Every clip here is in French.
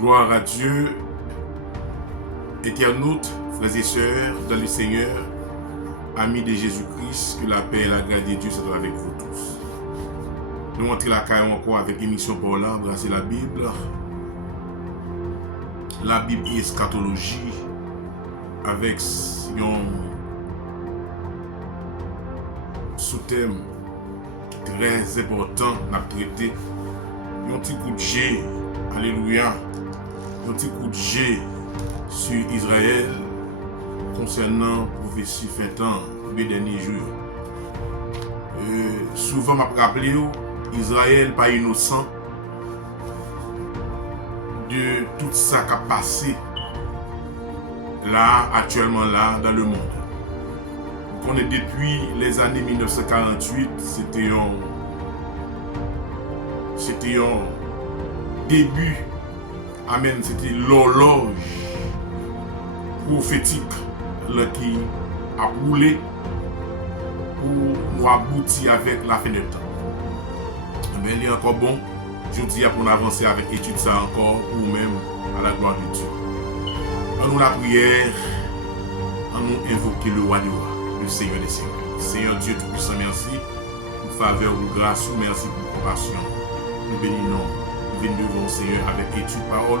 Gloire à Dieu, internautes, frères et sœurs, dans le Seigneur, amis de Jésus-Christ, que la paix et la grâce de Dieu soient avec vous tous. Nous montrons la carrière encore avec l'émission Paul, embrasser la Bible et eschatologie, avec un sous-thème très important à traiter. Un petit coup de jet, alléluia, un petit coup de jet sur Israël concernant prophétie fin temps, les derniers jours. Souvent, je rappelle, Israël pas innocent de tout ça qui a passé là, actuellement là, dans le monde. On est depuis les années 1948, c'était un début, amen, c'était l'horloge prophétique là, qui a roulé pour nous aboutir avec la fin du temps. Mais il est encore bon, je dis pour avancer avec étude ça encore, ou même à la gloire de Dieu. En nous la prière, en nous invoquer le roi des rois, le Seigneur des seigneurs. Seigneur Dieu Tout-Puissant, merci pour faveur ou grâce, ou merci pour compassion. Nous bénissons, nous venons devant le Seigneur avec étude parole.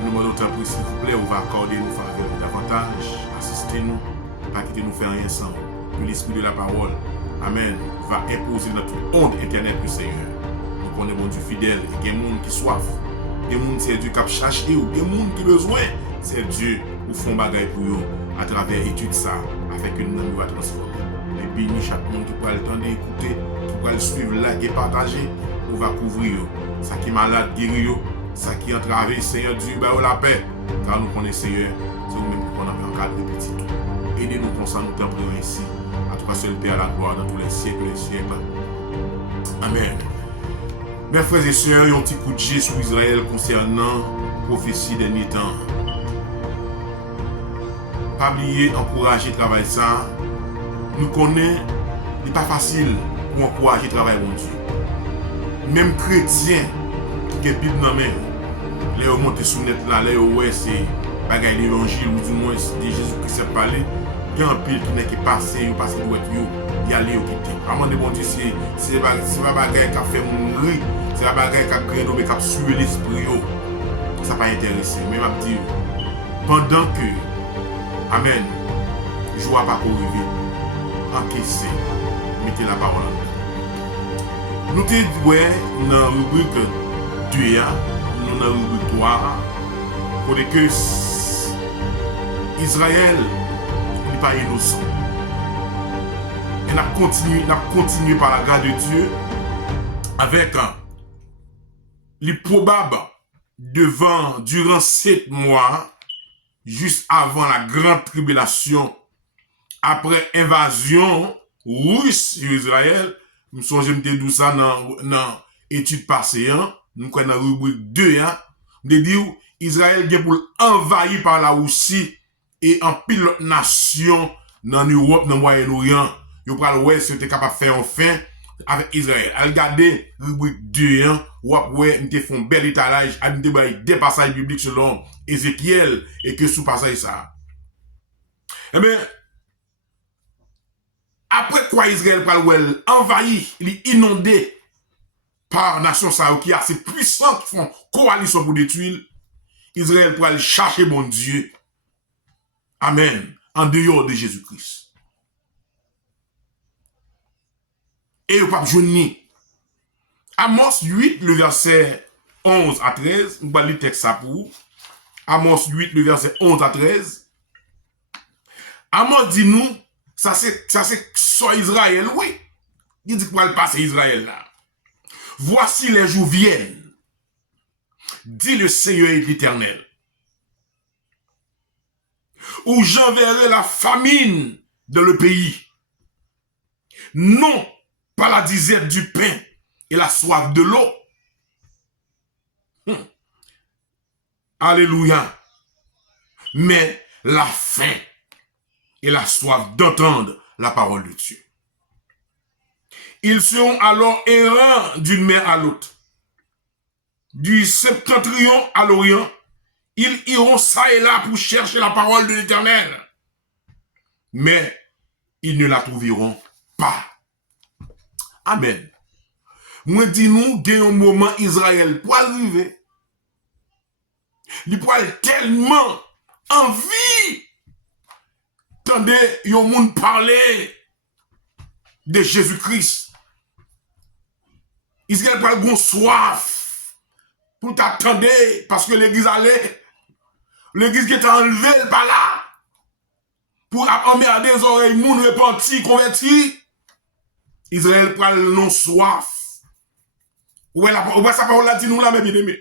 Nous demandons autant pour s'il vous plaît, on va accorder nos faveurs davantage, assistez-nous, pas quitter nous faire rien sans que l'esprit de la parole, amen, va imposer notre onde internet du Seigneur. Nous connaissons bon Dieu fidèle, et il y a des gens qui soif, des gens c'est Dieu qui a cherché, ou des gens qui ont besoin, c'est Dieu qui fait bagaille pour eux à travers l'étude ça, avec une nous va transformer. Et bénis chaque monde qui pourra le temps d'écouter, qui pourra le suivre là et partager, on va couvrir ça qui est malade, guérir, ça qui est entravé, Seigneur Dieu, bah la paix, car nous connaissons Seigneur, c'est nous-mêmes qui avons encadré petit tout. Aidez-nous comme ça, nous t'en prions ici, à toi seul Père, à la gloire dans tous les siècles et les siècles. Amen. Mes frères et sœurs, il y a un petit coup de jet sur Israël concernant la prophétie des derniers temps. Pas oublier, encourager le travail ça. Nous connaissons, il n'est pas facile pour encourager le travail de Dieu. Même chrétien qui est Bible dans la main, les monter sur net là, les ouais c'est bagaille l'évangile ou du moins de Jésus-Christ a parlé, il y a un pile qui est passé, ou passé doit y aller au quitter. Avant de bon Dieu, c'est pas bagaille qui a fait mourir, c'est la bagaille qui a créé mais qui a sué l'esprit. Ça n'a pas intéressé. Mais m'a dit pendant que amen, je ne vois pas qu'on arrive, encaisser, mettez la parole en. Nous te disons dans la rubrique 2, nous dans la rubrique 3, pour que Israël n'est pas innocent. Et nous continué par la grâce de Dieu avec les probables durant 7 mois, juste avant la grande tribulation, après invasion russe sur Israël. Nous sommes dit ça dans l'étude passée, nous sommes dans la rubrique 2, nous disons Israël est pour envahir par la Russie et en pile nation dans l'Europe, dans le Moyen-Orient. Vous pouvez voir si vous êtes capable de faire un fin avec Israël. Regardez la rubrique 2, vous pouvez faire un bel étalage, des passages bibliques selon Ézéchiel et que sous passage ça. Eh bien, après quoi Israël va envahi, il est inondé par nation qui est assez puissante, qui font coalition pour détruire, Israël pour aller chercher mon Dieu. Amen. En dehors de Jésus-Christ. Et le pape Jouni. Amos 8, le verset 11 à 13. On va lire le texte ça pour vous. Amos 8, le verset 11 à 13. Amos dit nous, ça c'est soit Israël, oui. Il dit quoi le passer Israël là. Voici les jours viennent, dit le Seigneur et l'Éternel, où j'enverrai la famine dans le pays, non pas la disette du pain et la soif de l'eau. Alléluia. Mais la faim et la soif d'entendre la parole de Dieu. Ils seront alors errants d'une mer à l'autre. du septentrion à l'Orient, ils iront ça et là pour chercher la parole de l'Éternel. Mais ils ne la trouveront pas. Amen. Moi dis nous, il y a un moment Israël pour arriver. Il peut tellement envie. Tendez, il y a un monde parler de Jésus-Christ. Israël peut avoir soif pour t'attendre parce que l'église allait. L'église qui est enlevée par là pour emmerder les oreilles, moun repenti, converti. Israël prend le nom soif. Ouais, ça parole là dit nous là, mes bien-aimés.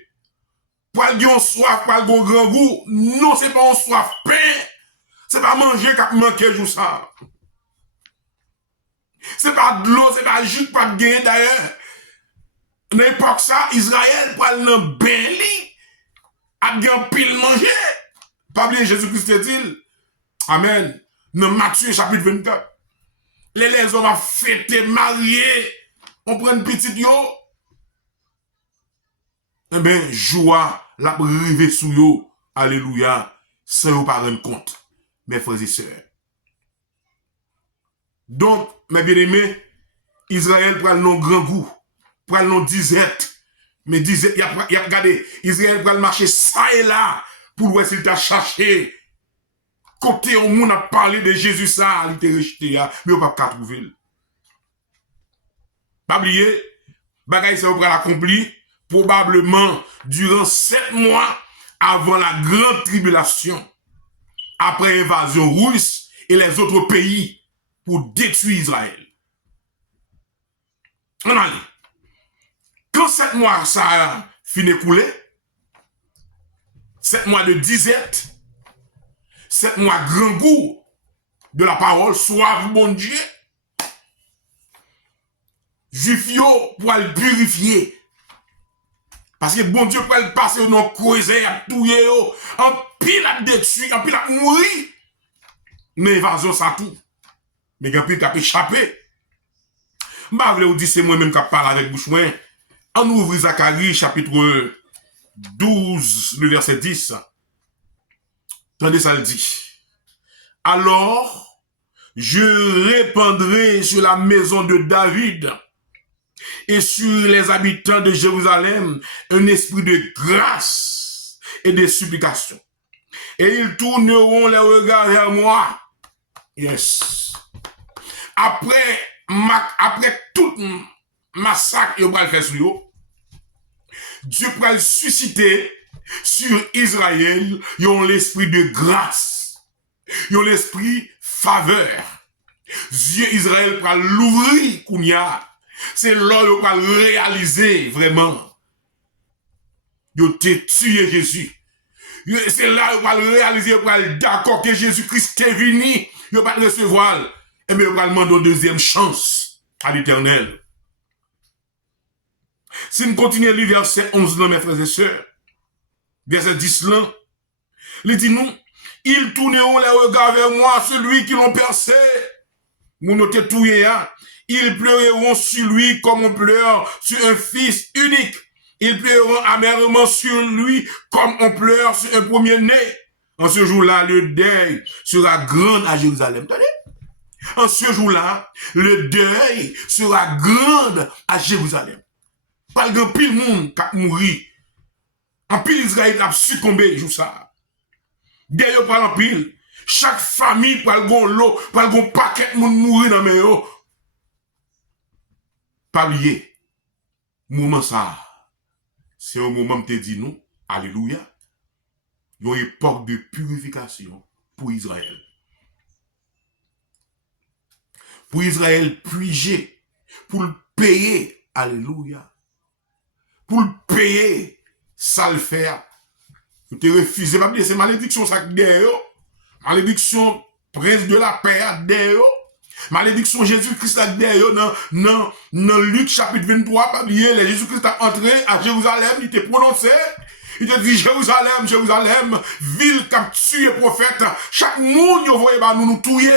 Pour le dire soif, pour le grand goût, non, c'est pas un soif pain. C'est pas manger qui manque jour ça. C'est pas de l'eau, c'est pas jus, pas de gain d'ailleurs. N'importe ça, Israël pour le bain li, a bien pile manger. Pas bien Jésus-Christ dit. Amen. Dans Matthieu chapitre 24. Les hommes ont fêté, marié. On prend une petite yo. Eh bien, joie, la rive sous yo. Alléluia. Sans vous pas rendre compte, mes frères et sœurs. Donc, mes bien-aimés, Israël prend le nom grand goût, prend le nom disette. Mais disette, il y a regardé, Israël prend le marché ça et là, pour voir s'il t'a cherché. Côté au monde a parlé de Jésus, ça, il était rejeté, mais on ne peut pas trouver. Pas oublier, bagaille ça va l'accomplir, probablement durant 7 mois avant la grande tribulation, après l'invasion russe et les autres pays pour détruire Israël. On allait. Quand 7 mois ça a fini couler, 7 mois de disette, 7 mois grand goût de la parole, soif bon Dieu, Juif pour le purifier. Parce que bon Dieu peut le passer dans le creuset, à touyer, en pile à détruire, en pile à mourir. Une invasion, ça tout. Mais il y a pile qui a échappé. Je vais vous dire, c'est moi-même qui parle avec bouche. On ouvre Zacharie, chapitre 12, le verset 10. Attendez, ça le dit. Alors, je répandrai sur la maison de David et sur les habitants de Jérusalem un esprit de grâce et de supplication. Et ils tourneront les regards vers moi. Yes. Après tout massacre et va le faire sur eux, Dieu va susciter sur Israël l'esprit de grâce, l'esprit faveur. Dieu Israël va l'ouvrir kounya. C'est là qu'il va réaliser vraiment. Il a tué Jésus. C'est là qu'il va réaliser, il va d'accord que Jésus-Christ est venu. Il va recevoir. Et bien, il va demander une deuxième chance à l'Éternel. Si nous continuons le verset 11, mes frères et sœurs, verset 10 là, il dit nous, ils tourneront les regards vers moi, celui qui l'ont percé. Vous notez tout, hein? Ils pleureront sur lui comme on pleure sur un fils unique. Ils pleureront amèrement sur lui comme on pleure sur un premier-né. En ce jour-là, le deuil sera grand à Jérusalem. Attendez? En ce jour-là, le deuil sera grand à Jérusalem. Pas de pile monde qui a mouru. En pile Israël a succombé, joue ça. D'ailleurs, par en pile, chaque famille, par le gon lot, par le gon paquet de monde mourir dans mes yeux. Pas oublier, moment ça, c'est un moment où te dit nous, alléluia, une époque de purification pour Israël. Pour Israël puiser, pour le payer, alléluia, pour le payer, ça le faire. Vous te refusez, pas dire c'est malédiction ça derrière, malédiction prince de la paix derrière. Malédiction Jésus-Christ a derrière dans Luc chapitre 23, pas oublier, Jésus-Christ a entré à Jérusalem, il était prononcé, il te dit Jérusalem, Jérusalem, ville qui a tué prophète, chaque monde, vous voyez, nous tuer.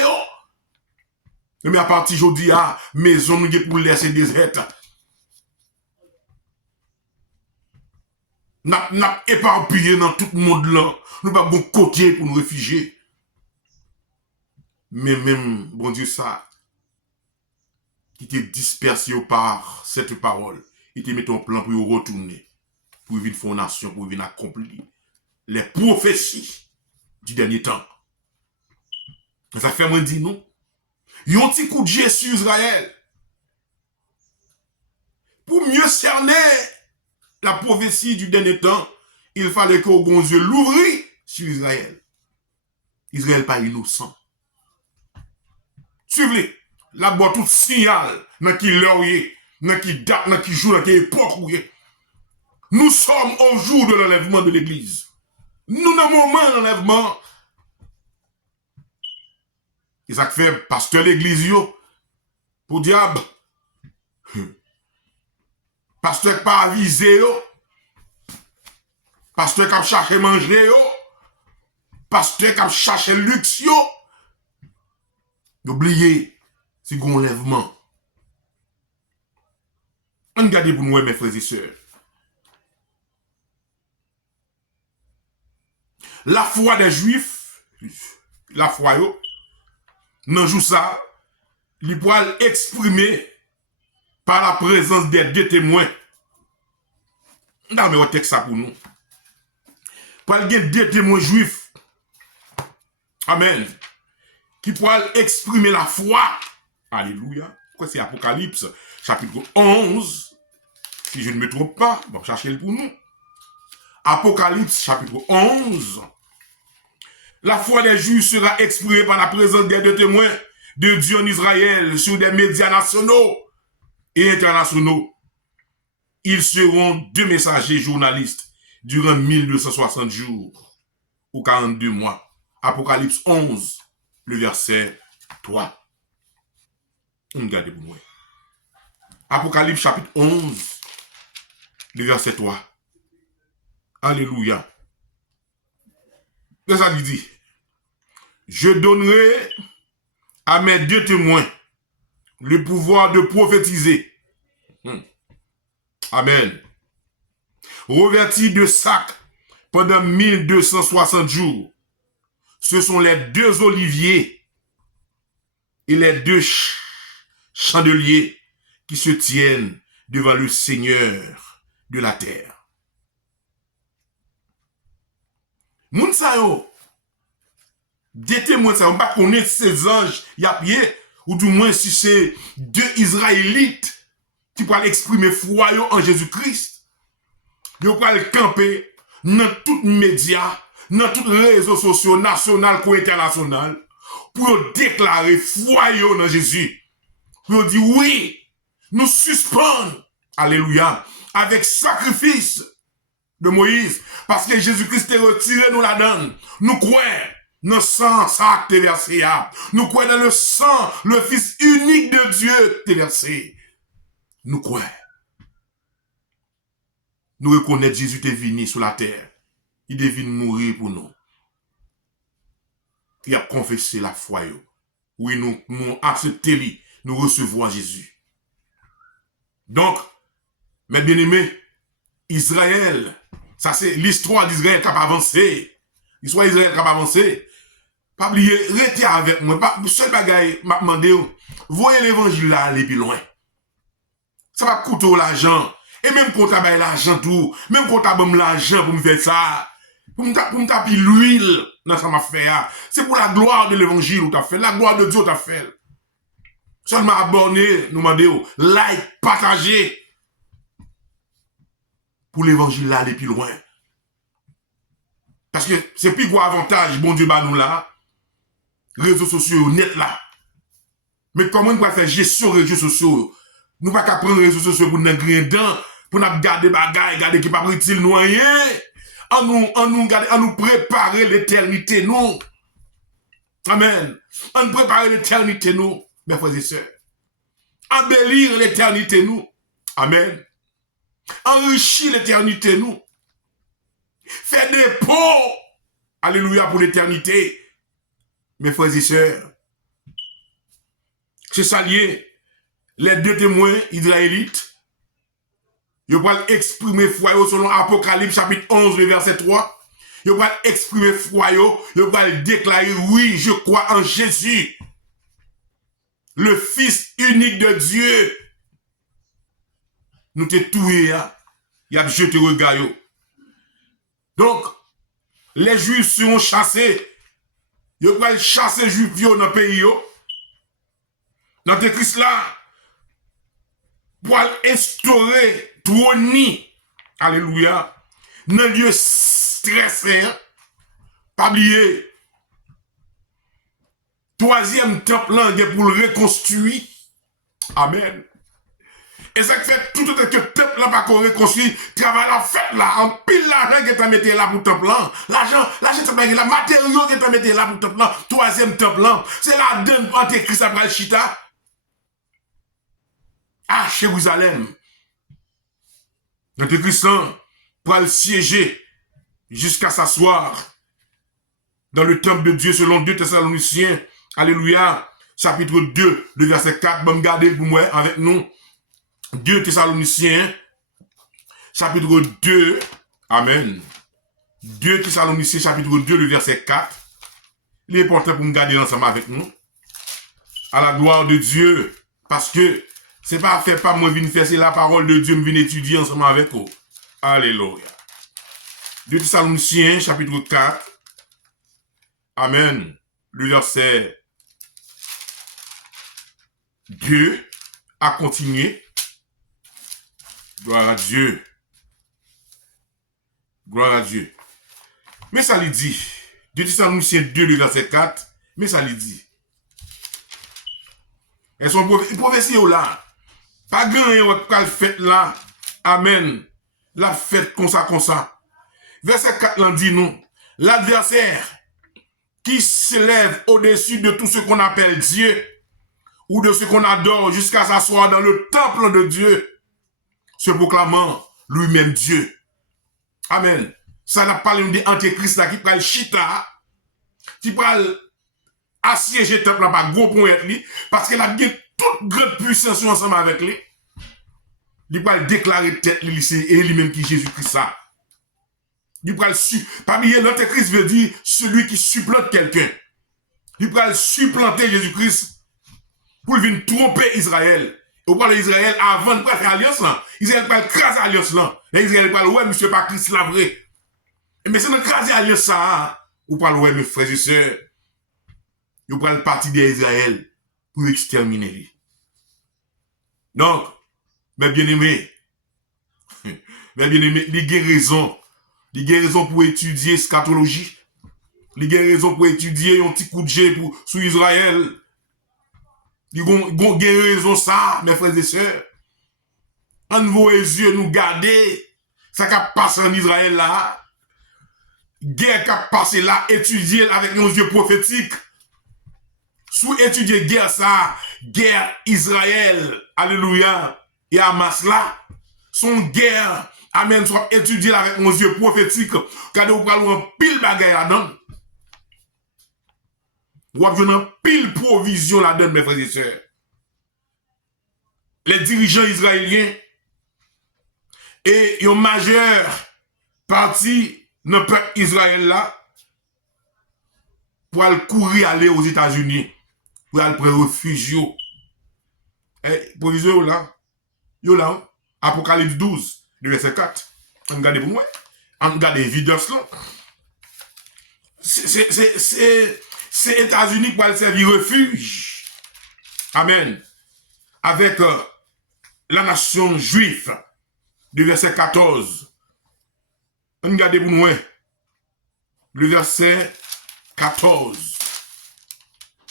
Mais à partir d'aujourd'hui, maison nous pour laisser déserte. N'a éparpillé dans tout le monde là. Nous pas bon côté pour nous réfugier. Mais même, bon Dieu, ça, qui était dispersé par cette parole, il te met un plan pour y retourner, pour vivre une fondation, pour vivre accomplir les prophéties du dernier temps. Ça fait moi dire non. Il y a un petit coup de jet sur Israël. Pour mieux cerner la prophétie du dernier temps, il fallait que bon Dieu l'ouvrit sur Israël. Israël pas innocent. Suivez, la boîte tout signal, dans qui l'heure, dans qui date, dans qui jour, dans qui époque. Nous sommes au jour de l'enlèvement de l'église. Nous, dans le moment de l'enlèvement, et ça fait pasteur l'église, pour diable, pasteur pas avisé, pasteur qui a cherché manger, pasteur qui a cherché luxe, n'oubliez, c'est un enlèvement. Regardez pour nous, mes frères et sœurs. La foi des Juifs, la foi, nan jou ça, il pourra exprimer par la présence des deux témoins. Non, mais on texte ça pour nous. Pour il y a deux témoins juifs. Amen. Qui pourra exprimer la foi. Alléluia. Quoi, c'est Apocalypse, chapitre 11. Si je ne me trompe pas, bon, cherchez-le pour nous. Apocalypse, chapitre 11. La foi des Juifs sera exprimée par la présence des deux témoins de Dieu en Israël sur des médias nationaux et internationaux. Ils seront deux messagers journalistes durant 1260 jours ou 42 mois. Apocalypse 11, le verset 3. Regardez pour moi. Apocalypse chapitre 11, le verset 3. Alléluia. C'est ça qu'il dit. Je donnerai à mes deux témoins le pouvoir de prophétiser. Amen. Revêtis de sac pendant 1260 jours. Ce sont les deux oliviers et les deux chandeliers qui se tiennent devant le Seigneur de la terre. Moun sa yo, des témoins, ça, on ne va pas connaître ces anges, y a pied, ou du moins si c'est deux Israélites qui peuvent exprimer foi en Jésus-Christ. Ils peuvent camper dans tous les médias, dans tous les réseaux sociaux, nationaux ou internationaux, pour déclarer foi en Jésus. Pour dire oui, nous suspendons, alléluia, avec sacrifice de Moïse, parce que Jésus-Christ est retiré, nous la donne. Nous croyons dans le sang, ça t'est versé. Nous croyons dans le sang, le Fils unique de Dieu t'est versé. Nous croyons. Nous reconnaissons Jésus est venu sur la terre. Il est venu mourir pour nous. Il a confessé la foi. Oui, nous acceptons, nous recevons Jésus. Donc, mes bien-aimés, Israël, ça c'est l'histoire d'Israël qui a avancé. L'histoire d'Israël qui a avancé. Pas oublier, restez avec moi. Pas, seul bagaille, m'a demandé, voyez l'évangile là, aller plus loin. Ça va coûter l'argent. Et même quand t'as baillé l'argent tout, même quand t'as bon l'argent pour me faire ça, pour me taper l'huile dans ça m'a fait, c'est pour la gloire de l'évangile où t'as fait, la gloire de Dieu t'as fait. Seulement abonner, nous demandons, like, partager. Pour l'évangile là aller plus loin. Parce que c'est plus gros avantage, bon Dieu, bah nous là, réseaux sociaux net là. Mais comment on peut faire gestion des réseaux sociaux? Nous pas qu'à prendre les réseaux sociaux pour nous grinder, pour nous garder bagaille, garder qui pas utile noyer. En nous préparer l'éternité, nous. Amen. En nous préparer l'éternité, nous, mes frères et sœurs. Embellir l'éternité, nous. Amen. Enrichir l'éternité, nous. Faire des pots. Alléluia pour l'éternité. Mes frères et sœurs. C'est ça lié. Les deux témoins israélites. Yo va exprimer foi selon Apocalypse chapitre 11, le verset 3. Yo va exprimer foi yo va déclarer oui, je crois en Jésus, le Fils unique de Dieu. Nous te toué, il a jeté regard yo. Donc, les Juifs seront chassés. Ils vont chasser les Juifs dans le pays. Dans le Christ là, pour instaurer, trôner, alléluia, dans un lieu stressé, pas oublier. Troisième temple là, pour le reconstruire. Amen. Et ça fait tout que le temple là pas reconstruit, travail la fait là, en pile l'argent que tu mis là pour le temple là, l'argent la matériaux que tu mis là pour le temple là, troisième temple là, c'est la donne pour Antéchrist après le chita. À Jérusalem. Antéchrist pour le siéger jusqu'à s'asseoir dans le temple de Dieu selon 2 Thessaloniciens, alléluia, chapitre 2, le verset 4, bon garder pour moi avec nous. 2 Thessaloniciens, chapitre 2, amen. 2 Thessaloniciens, chapitre 2, le verset 4. Il est important pour nous garder ensemble avec nous. À la gloire de Dieu. Parce que c'est pas fait pas moi venir faire, c'est la parole de Dieu, me venir étudier ensemble avec vous. Alléluia. 2 Thessaloniciens, chapitre 4. Amen. Le verset 2 a continué. Gloire à Dieu. Gloire à Dieu. Mais ça lui dit, 2 Thessaloniciens 2, le verset 4, mais ça lui dit. Elles sont prophéties là. Pas grand qu'elle fait là. Amen. La fête comme ça. Verset 4 là dit nous. L'adversaire qui s'élève au-dessus de tout ce qu'on appelle Dieu ou de ce qu'on adore jusqu'à s'asseoir dans le temple de Dieu, se proclamant lui-même Dieu. Amen. Ça n'a pas le d'Antéchrist là qui prend le chita, qui prend assiéger le temple là par gros point lui, parce qu'il a bien toute grande puissance ensemble avec lui. Il va déclarer tête lui et lui-même qui Jésus-Christ ça. Il va parmi l'Antéchrist veut dire celui qui supplante quelqu'un. Il va supplanter Jésus-Christ pour venir tromper Israël. Ou parle d'Israël avant de faire alliance là. Israël va craser alliance là. Et Israël va ouais, monsieur pas Christ la vrai. Mais c'est dans craser alliance ça. Ou parle ouais, mes frères et sœurs. Vous prenez le parti d'Israël pour exterminer lui. Donc, mes bien-aimés, il y a raison. Il y a raison pour étudier scatologie. Il y a raison pour étudier un petit coup de jet sur Israël. Il y a raison ça, mes frères et sœurs. En vos yeux, nous garder ça qui a passé en Israël là. Guerre qui a passé là, étudier avec nos yeux prophétiques. Sous étudier guerre ça, guerre Israël, alléluia, et Hamas là, son guerre, amen, soit étudier avec nos yeux prophétiques, car vous parlez en pile bagaille là-dedans. Vous avez une pile provision là-dedans, mes frères et sœurs. Les dirigeants israéliens et une majeure partie dans le peuple Israël là, pour aller courir aller aux États-Unis, pour aller prendre refuge. Provision là, Apocalypse 12, le verset 4. On regarde pour moi. On regarde les vidéos là. C'est États-Unis pour aller servir refuge. Amen. Avec la nation juive, le verset 14. On regarde pour moi. Le verset 14.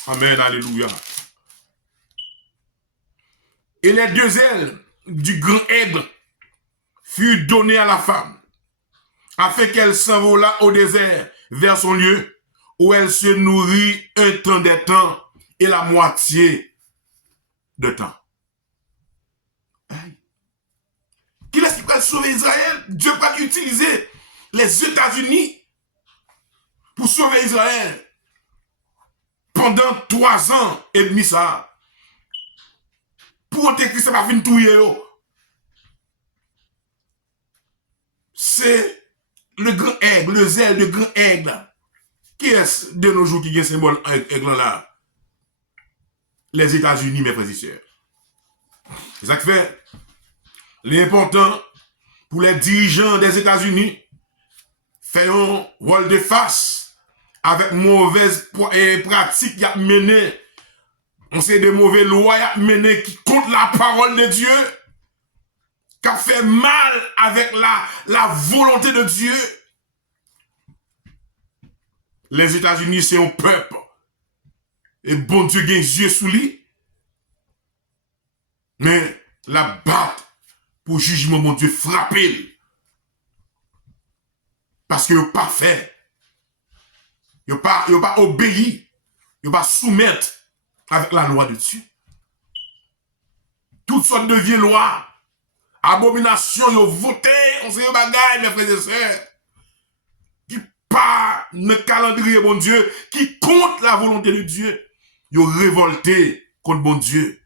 Amen, alléluia. Et les deux ailes du grand aigle furent données à la femme, afin qu'elle s'envolât au désert vers son lieu, où elle se nourrit un temps des temps et la moitié de temps. Qui est-ce qui va sauver Israël? Dieu va utiliser les États-Unis pour sauver Israël pendant 3 ans et demi ça. Pour Antéchrist, ça va venir touiller. c'est le grand aigle, le zèle de grand aigle. Qui est-ce de nos jours qui est symbole aigle là? Les États-Unis, mes frères et sœurs. C'est ça qui fait l'important pour les dirigeants des États-Unis faire un rôle de face avec mauvaise pratique qui a mené. On sait des mauvaises lois qui a mené qui contre la parole de Dieu, qui a fait mal avec la volonté de Dieu. Les États-Unis, c'est un peuple. Et bon Dieu a les yeux sous lui. Mais la batte pour jugement, mon Dieu, frapper. Parce qu'il n'a pas fait. Il n'a pas obéi. Il n'a pas soumettre avec la loi de Dieu. Toutes sortes de vieilles lois. Abomination, ils ont voté. On sait bagaille, mes frères et sœurs. Qui pas le calendrier, mon Dieu, qui contre la volonté de Dieu. Ils ont révolté contre mon Dieu.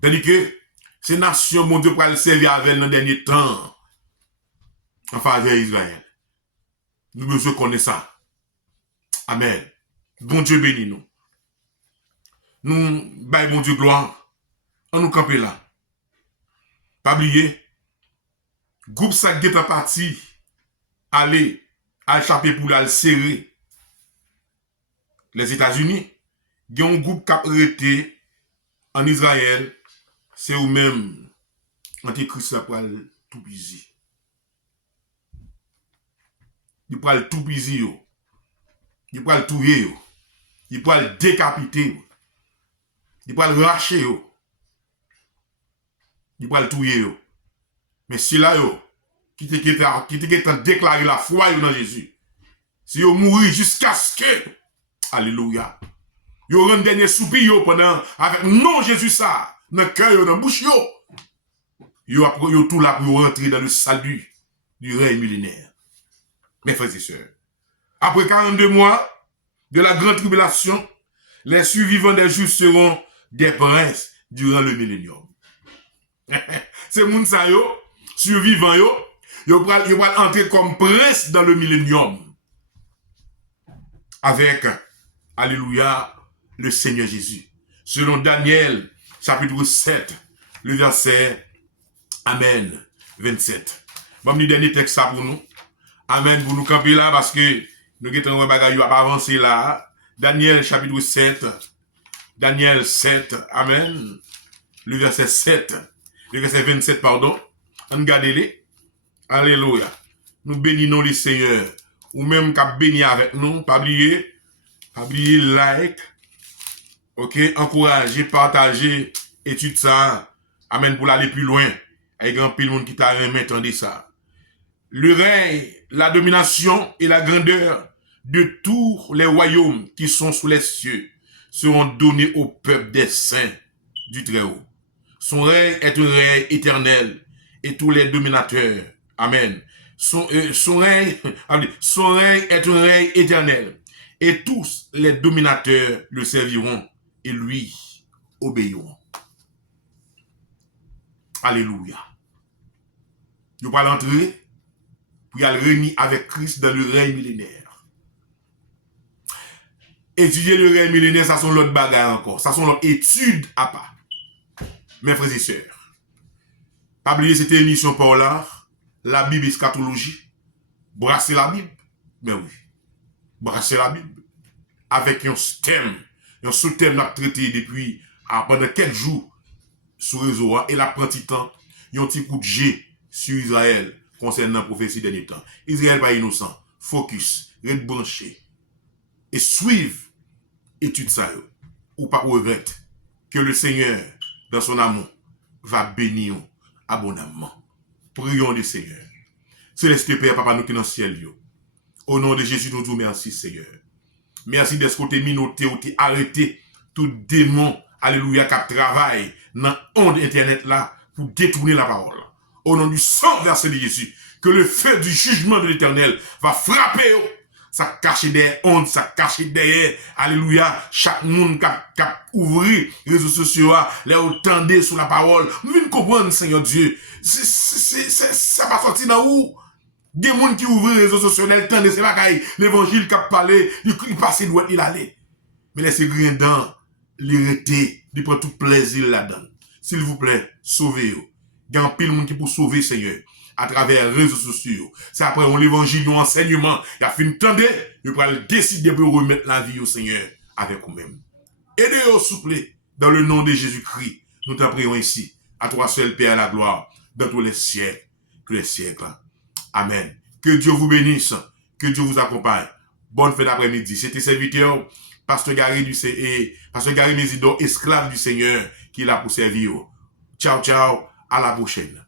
C'est-à-dire que ces nations, mon Dieu, pour le servir avec elle dans le dernier temps. En faveur d'Israël. Nous besoin connaître ça. Amen. Bon Dieu bénis nous. Nous, bail bon Dieu gloire. On nous camper là. Pas oublier. Groupe ça qui est parti. Aller à échapper pour aller serrer. Les États-Unis. Il y a un groupe qui a arrêté en Israël. C'est eux même. Antichrist pour tout busy. Il peut le tout briser, il peut le tuer, il peut le décapiter, il peut le racher, il peut le tuer. Mais si là, qui te déclaré la foi dans Jésus, si vous mourir jusqu'à ce que, alléluia, vous rendez dernier soupir pendant, avec non Jésus ça, dans le cœur, dans la bouche, vous tout là pour rentrer dans le salut du règne millénaire. Mes frères et sœurs, après 42 mois de la grande tribulation, les survivants des Juifs seront des princes durant le millénium. C'est moun sa yo, survivants yo vont entrer comme princes dans le millénium. Avec, alléluia, le Seigneur Jésus. Selon Daniel, chapitre 7, le verset, amen, 27. Bon, le dernier texte ça pour nous. Amen, pour nous camper là, parce que nous avons un bagage à avancer là. Daniel chapitre 7. Daniel 7. Amen. Le verset 7. Le verset 27, pardon. Regardez-les. Alléluia. Nous bénissons les Seigneurs. Ou même qu'à bénir avec nous. Pas oublier. Like. Ok. Encourager, partager. Étude ça. Amen. Pour aller plus loin. Avec grand pile monde qui t'a remis, entendez ça. Le règne, la domination et la grandeur de tous les royaumes qui sont sous les cieux seront donnés au peuple des saints du Très-Haut. Son règne est un règne éternel et tous les dominateurs, amen. Son règne est un règne éternel et tous les dominateurs le serviront et lui obéiront. Alléluia. Nous allons entrer pour y aller réunir avec Christ dans le règne millénaire. Étudier le règne millénaire, ça sont l'autre bagarre encore. Ça sont l'autre étude à part. Mes frères et sœurs. Pas oublier cette émission par là. La Bible eschatologie. Brasser la Bible. Mais oui. Brasser la Bible. Avec un thème. Un sous-thème n'a traité depuis pendant quelques jours sur le réseau. Et la prend temps. Il y a un petit coup de jet sur Israël. Concernant la prophétie dernier temps. Israël pas innocent. Focus. Red branché. Et suivre étude ça. Ou pas regretter que le Seigneur, dans son amour, va bénir abondamment. Prions le Seigneur. Céleste Père, Papa, nous qui dans le ciel. Au nom de Jésus, nous disons merci, Seigneur. Merci d'être côté minoté ou t'es arrêté tout démon, alléluia, qui travaille dans l'onde internet là pour détourner la parole. Au nom du sang versé de Jésus, que le feu du jugement de l'Éternel va frapper ça caché derrière honte, ça caché derrière, alléluia, chaque monde qui a ouvert les réseaux sociaux, les entendez sur la parole, nous venons comprendre, Seigneur Dieu, ça va sortir dans où? Des gens qui ouvrent les réseaux sociaux, ils entendent, c'est pas l'évangile qui a parlé, il passe droit, il allait. Mais laissez rien dans, l'irrité, il prend tout plaisir là-dedans. S'il vous plaît, sauvez-vous. Il y a un pile de monde qui peut sauver, Seigneur, à travers les réseaux sociaux. C'est après l'évangile, l'enseignement, il a fini tendre, il va décider de remettre la vie au Seigneur avec vous-même. Aidez-vous, s'il vous plaît, dans le nom de Jésus-Christ. Nous t'en prions ici, à toi seul, Père, la gloire, dans tous les siècles, Amen. Que Dieu vous bénisse, que Dieu vous accompagne. Bonne fin d'après-midi. C'était serviteur, Pasteur Gary Mésidor, esclave du Seigneur, qui l'a pour servir. Ciao, ciao, à la prochaine.